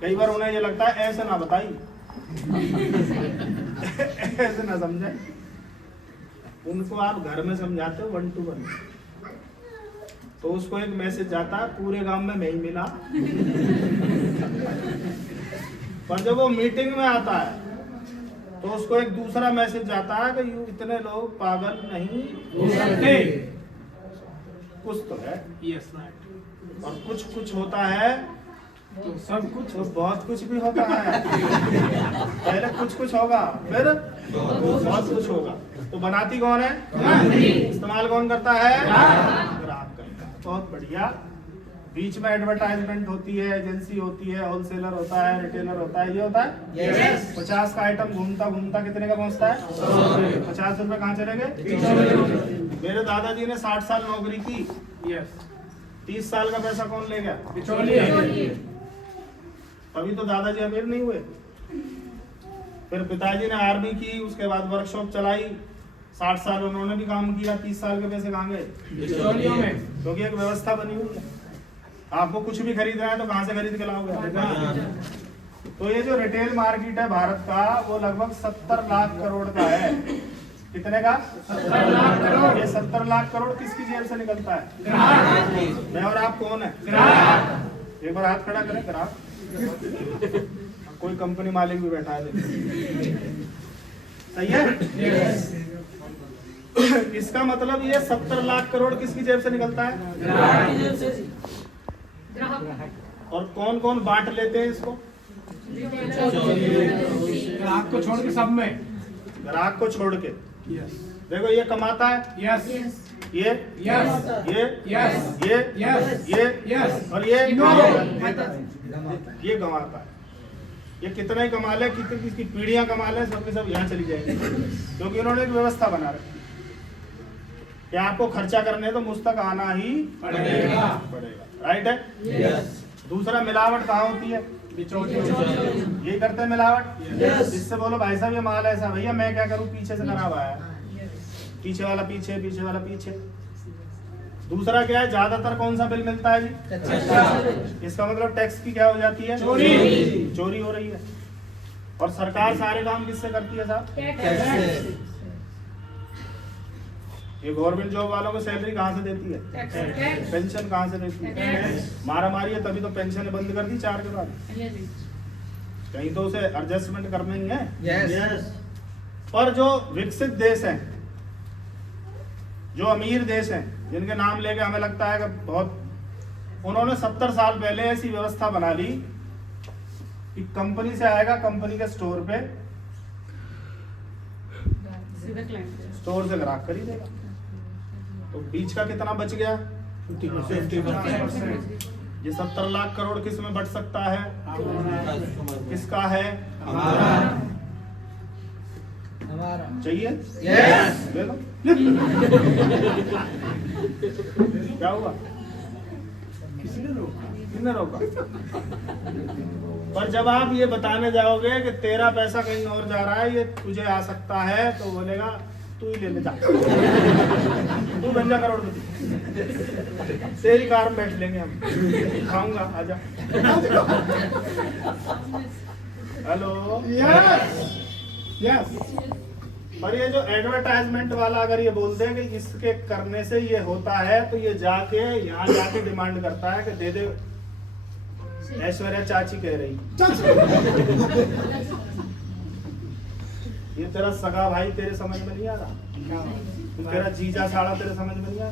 कई बार उन्हें ये लगता है ऐसे ना बताई ऐसे ना समझे, उनको आप घर में समझाते हो 1 to 1, तो उसको एक मैसेज जाता है पूरे गांव में मैं ही मिला पर जब वो मीटिंग में आता है तो उसको एक दूसरा मैसेज जाता है कि यू इतने लोग पागल नहीं हो सकते। कुछ तो है और कुछ कुछ होता है तो सब कुछ, तो बहुत कुछ भी होता है। पहले कुछ कुछ होगा फिर बहुत कुछ होगा। तो बनाती कौन है? इस्तेमाल कौन करता है? ग्राहक करता है। बहुत बढ़िया। बीच में एडवर्टाइजमेंट होती है, एजेंसी होती है, होलसेलर होता है, रिटेलर होता है, ये होता है। 50 का आइटम घूमता घूमता कितने का पहुंचता है? 50 रुपए कहाँ चलेंगे? मेरे दादाजी ने 60 साल नौकरी की, 30 साल का पैसा कौन ले गया? तभी तो दादाजी अमीर नहीं हुए। फिर पिताजी ने आर्मी की, उसके बाद वर्कशॉप चलाई, 60 साल उन्होंने भी काम किया, 30 साल के पैसे कहाँ गए? क्योंकि एक व्यवस्था बनी हुई है। आपको कुछ भी खरीदना है तो कहाँ से खरीद के लाओगे? तो ये जो रिटेल मार्केट है भारत का, वो लगभग 70 लाख करोड़ का है। कितने का? 70 लाख करोड़। ये 70 लाख करोड़ किसकी जेब से निकलता है? ग्राहक। मैं और आप कौन है? ग्राहक। एक बार हाथ खड़ा करें। ग्राहक। कोई कंपनी मालिक भी बैठा है, सही है? इसका मतलब ये 70 लाख करोड़ किसकी जेब से निकलता है? ग्राहक। और कौन कौन बांट लेते हैं इसको? ग्राहक को छोड़ के सब में। ग्राहक को छोड़ के। देखो ये कमाता है, ये और ये गंवाता है। ये कितना ही कमा ले, कितनी किसकी पीढ़ियां कमा ले, सबके सब यहाँ चली जाएंगी, क्योंकि उन्होंने एक व्यवस्था बना रखी कि आपको खर्चा करने तो मुझ तक आना ही पड़ेगा। राइट है? दूसरा, मिलावट कहाँ होती है? ये करते हैं मिलावट। इससे बोलो भाई साहब ये माल ऐसा, भैया मैं क्या करूँ, पीछे से खराब आया, पीछे वाला पीछे, पीछे वाला पीछे। दूसरा क्या है? ज्यादातर कौन सा बिल मिलता है जी? इसका मतलब टैक्स की क्या हो जाती है? चोरी हो रही है। और सरकार सारे काम किससे करती है साहब? ये गवर्नमेंट जॉब वालों को सैलरी कहाँ से देती है? पेंशन कहाँ से देती है? मारा मारी है तभी तो पेंशन बंद कर दी 4 के बाद। कहीं तो उसे एडजस्टमेंट करना ही है। पर जो विकसित देश हैं, जो अमीर देश हैं, जिनके नाम लेके हमें लगता है कि बहुत, उन्होंने 70 साल पहले ऐसी व्यवस्था बना ली कि कंपनी से आएगा, कंपनी के स्टोर पे, स्टोर से ग्राहक खरीदेगा। तो बीच का कितना बच गया? 50%। ये 70 लाख करोड़ किस में बच सकता है? किसका है? चाहिए? ले लो। क्या हुआ? किसने रोका? पर जब आप ये बताने जाओगे कि तेरा पैसा कहीं और जा रहा है, ये तुझे आ सकता है, तो बोलेगा तू ही ले जा, तू बन जा करोड़पति, तेरी कार में बैठ लेंगे हम, खाऊंगा, आजा। हेलो। यस। पर ये जो एडवर्टाइजमेंट वाला अगर ये बोलते हैं कि इसके करने से ये होता है, तो ये जाके यहाँ जाके डिमांड करता है कि दे दे। ऐश्वर्या चाची कह रही, ये तेरा सगा भाई तेरे समझ में नहीं आ रहा? तेरा जीजा साड़ा तेरे समझ में नहीं आ रहा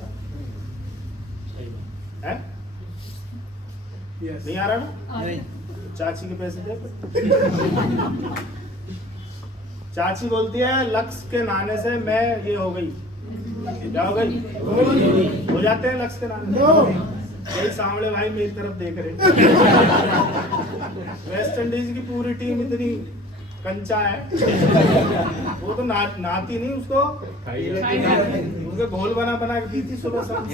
है? नहीं आ रहा ना? चाची के पैसे दे। चाची बोलती है लक्स के नाने से मैं ये हो गई, क्या हो गई? हो जाते हैं लक्स के नाने। यही सामने भाई मेरी तरफ देख रहे। वेस्ट इंडीज की पूरी टीम इतनी कंचा है, वो तो नाती नहीं, उसको उनके घोल बना बना के पीती सुबह शाम।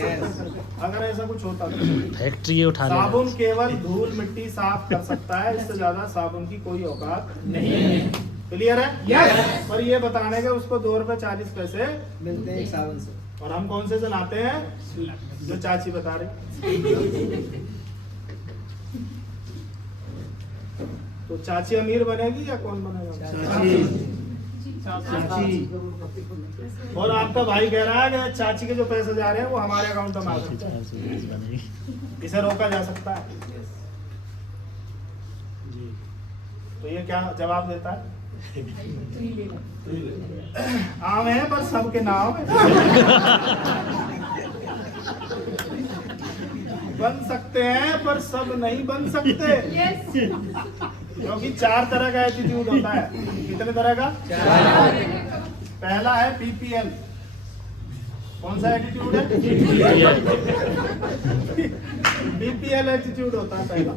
अगर ऐसा कुछ होता तो फैक्ट्री उठा लेना। साबुन केवल धूल मिट्टी साफ कर सकता है, इससे ज्यादा साबुन की कोई औकात नहीं है। क्लियर है? यस। पर ये बताने के उसको 2 रुपए 40 पैसे मिलते हैं एक साबुन से, और हम कौन से नहाते हैं? जो चाची बता रही। तो चाची अमीर बनेगी या कौन बनेगा? चाची। और आपका भाई कह रहा है कि चाची के जो पैसे जा रहे हैं वो हमारे अकाउंट में आ सकते हैं, इसे रोका जा सकता है। तो ये क्या जवाब देता है? आम है पर सबके नाम है। बन सकते हैं पर सब नहीं बन सकते, क्योंकि 4 तरह का एटीट्यूड होता है। कितने तरह का? 4। पहला है पीपीएल। कौन सा एटीट्यूड है? बीपीएल एटीट्यूड होता है पहला।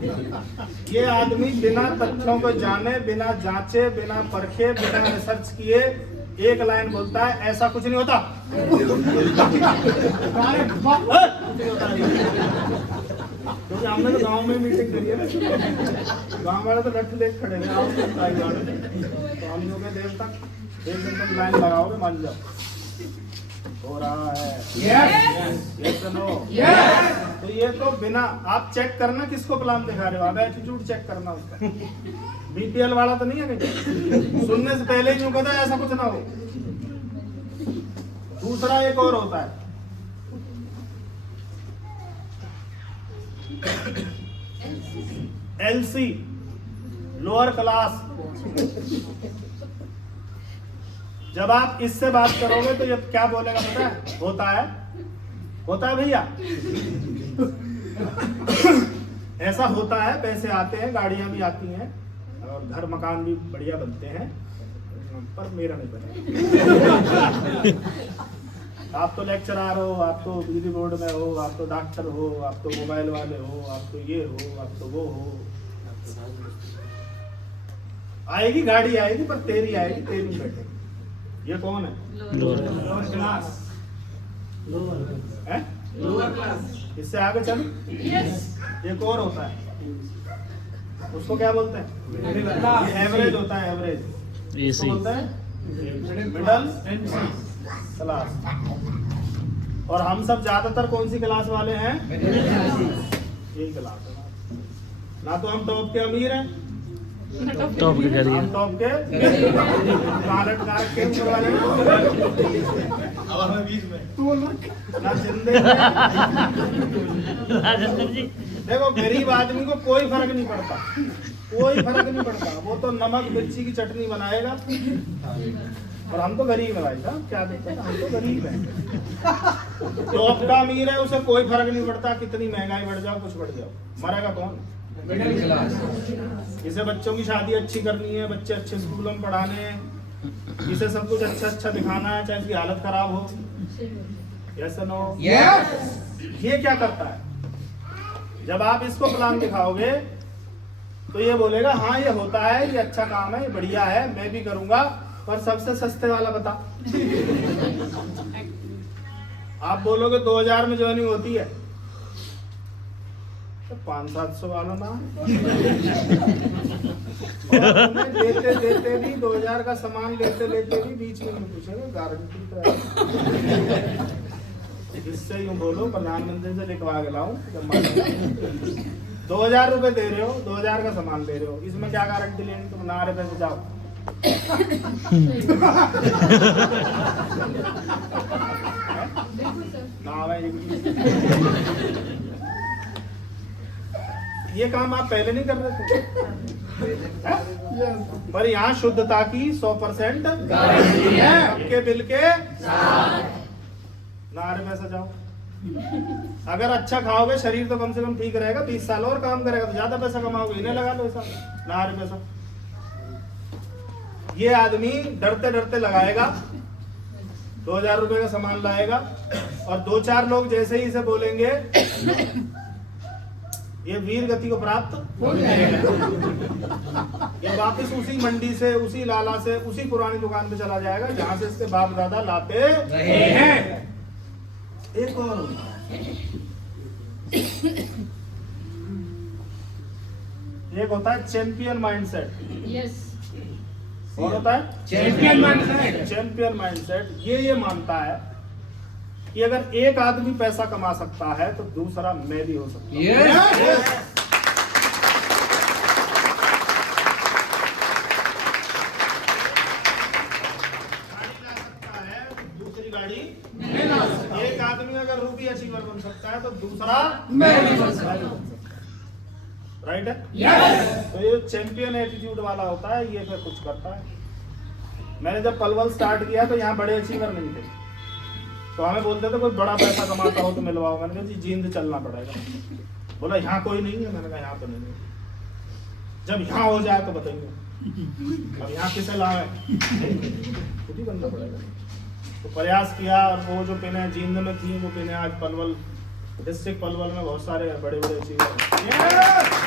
ये आदमी बिना तथ्यों को जाने, बिना जांचे, बिना परखे, बिना रिसर्च किए एक लाइन बोलता है, ऐसा कुछ नहीं होता। क्योंकि हमने तो गांव में मीटिंग करी है ना, गांव वाले तो रट देख खड़े हैं, आओ तो हम लोग देर तक 1 घंटे लाइन लगाओगे, मान जाओ हो रहा है। Yes no. तो ये तो बिना आप चेक करना किसको प्लान दिखा रहे हो, आप एटीट्यूड चेक करना उसका। बीपीएल वाला तो नहीं है कहीं, सुनने से पहले ही यूं कहता है ऐसा कुछ ना हो। दूसरा एक और होता है, एलसी, लोअर क्लास। जब आप इससे बात करोगे तो ये क्या बोलेगा पता है? होता है भैया। ऐसा होता है, पैसे आते हैं, गाड़ियां भी आती हैं और घर मकान भी बढ़िया बनते हैं, पर मेरा नहीं बना। आप तो लेक्चरर हो, आप तो बिजली बोर्ड में हो, आप तो डॉक्टर हो, आप तो मोबाइल वाले हो, आप तो ये हो, आप तो वो हो। आएगी गाड़ी आएगी, पर तेरी आएगी, तेरी बैठेगी। ये कौन है? Lower class. Lower class. इससे आगे चल। एक और होता है, उसको क्या बोलते हैं? ये एवरेज होता है, एवरेज। इसको बोलते हैं मिडल क्लास। और हम सब ज्यादातर कौन सी क्लास वाले हैं? यही क्लास है ना। तो हम टॉप के अमीर हैं, टॉप के गरीब, हम टॉप के कारक के ऊपर वाले ना जिंदगी में। देखो गरीब आदमी को कोई फर्क नहीं पड़ता, कोई फर्क नहीं पड़ता, वो तो नमक मिर्ची की चटनी बनाएगा। और हम तो गरीब है भाई साहब, क्या देखते हैं, हम तो गरीब हैं। टॉप का अमीर है, उसे कोई फर्क नहीं पड़ता कितनी महंगाई बढ़ जाओ, कुछ बढ़ जाओ, मरेगा कौन? Middle class. इसे बच्चों की शादी अच्छी करनी है, बच्चे अच्छे स्कूलों में पढ़ाने हैं, इसे सब कुछ अच्छा अच्छा दिखाना है, चाहे इसकी हालत खराब हो। Yes no? ये क्या करता है? जब आप इसको प्लान दिखाओगे तो ये बोलेगा हाँ ये होता है, ये अच्छा काम है, ये बढ़िया है, मैं भी करूंगा, पर सबसे सस्ते वाला बता। आप बोलोगे 2000 में ज्वाइनिंग होती है, तो 500-700 वाला ना। देते देते भी 2000 का सामान लेते लेते भी बीच में पूछेंगे गारंटी तो है। इससे यूं बोलो प्रधानमंत्री से लिखवा के लाऊं, 2000 रुपए दे रहे हो, 2000 का सामान दे रहे हो, इसमें क्या गारंटी लेनी? तुम नारे पे से जाओ। ये काम आप पहले नहीं कर रहे थे, पर यहाँ शुद्धता की 100% गारंटी है। आपके बिल के नारे में से जाओ। अगर अच्छा खाओगे शरीर तो कम से कम ठीक रहेगा, 20 साल और काम करेगा तो ज्यादा पैसा कमाओगे, इन्हें लगा लो ऐसा नारे पैसा। ये आदमी डरते डरते लगाएगा, 2000 रुपए का सामान लाएगा, और 2-4 लोग जैसे ही इसे बोलेंगे ये वीर गति को प्राप्त हो जाएगा, ये वापस उसी मंडी से, उसी लाला से, उसी पुरानी दुकान पे चला जाएगा जहां से इसके बाप दादा लाते रहे हैं। एक और एक होता है चैंपियन माइंडसेट। कौन होता है? Champion mindset. चैंपियन माइंडसेट ये मानता है कि अगर एक आदमी पैसा कमा सकता है तो दूसरा मैं भी हो सकता हूं। दूसरा राइट है। तो ये चैंपियन एटीट्यूड वाला होता है, ये फिर कुछ करता है। मैंने जब पलवल स्टार्ट किया तो यहाँ बड़े अचीवर नहीं थे, तो हमें बोलते थे कोई बड़ा पैसा कमाता हो तो मिलवाओ। मैंने कहा जी जींद चलना पड़ेगा। बोला यहाँ कोई नहीं है। मैंने कहा यहाँ तो नहीं है, जब यहाँ हो जाए तो बताइए। अब यहाँ किसे लावे, खुद ही बनना पड़ेगा। तो प्रयास किया, और वो जो पिने जींद में थी वो पिने आज पलवल डिस्ट्रिक्ट पलवल में बहुत सारे बड़े बड़े अचीवर हैं।